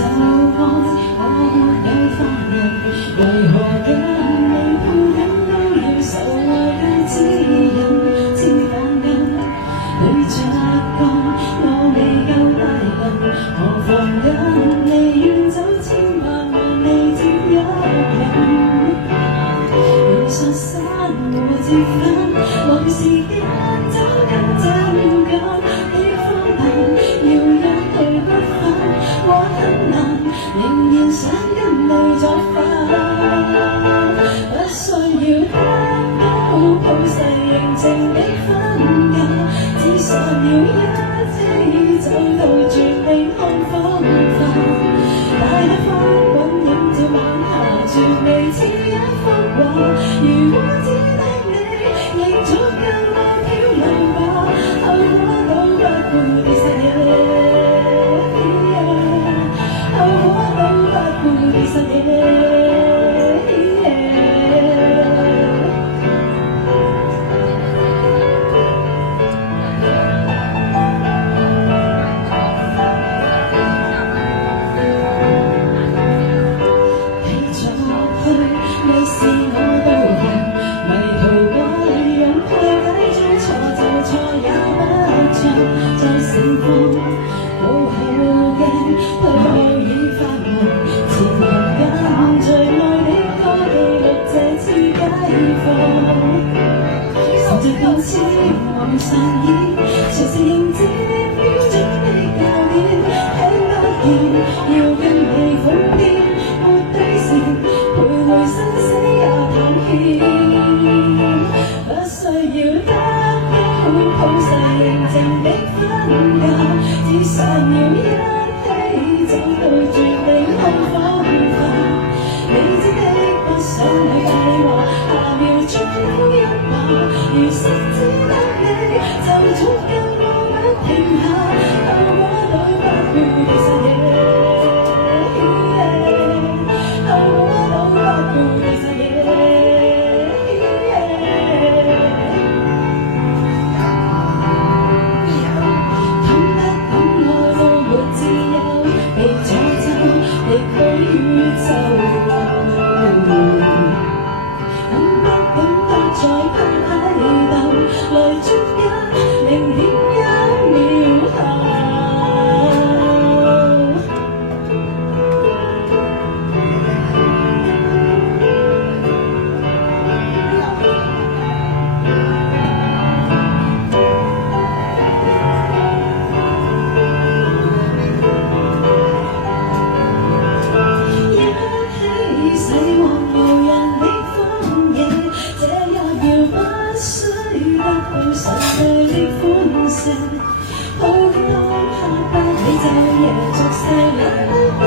愛我沒有法人，為何跟你抱緊都要受愛的指引？似反人，你着講我未夠大人，何妨跟你遠走千萬萬里接一人？其實山和節分，來時間走得真緊，的方向要一去不返，我很難，仍然想跟你作伴，不需要得到普世認證的分界，只需要一起走到絕地看風帆，帶一方滾映照晚霞，絕美似一幅畫，如果只得你，亦足夠我漂流吧，後果都不顧地實後果都不顧地實你是我導人，迷途過讓破解最錯就錯也不錯，再盛放到後鏡退後已發夢，前行跟最愛的歌記錄這次解放，成就舊似黃上演，隨時迎接標準的教練，聽不見要跟你瘋癲，沒對線徘徊生死也坦獻，不需要得到普世認證的分界，只想要一起走到絕地看風帆，你知的不想去計劃，下秒轉到一馬，如實只得你就足夠我不停下，後果都不顧地實後果都不顧地實懂不懂愛到沒自由，被詛咒亦去宇宙，懂不懂得再拋牌鬥，來捉一明顯1秒後。死往無人的荒野，這一秒不需得到實際的歡笑，抱緊當下不理晝夜逐射，懶得愛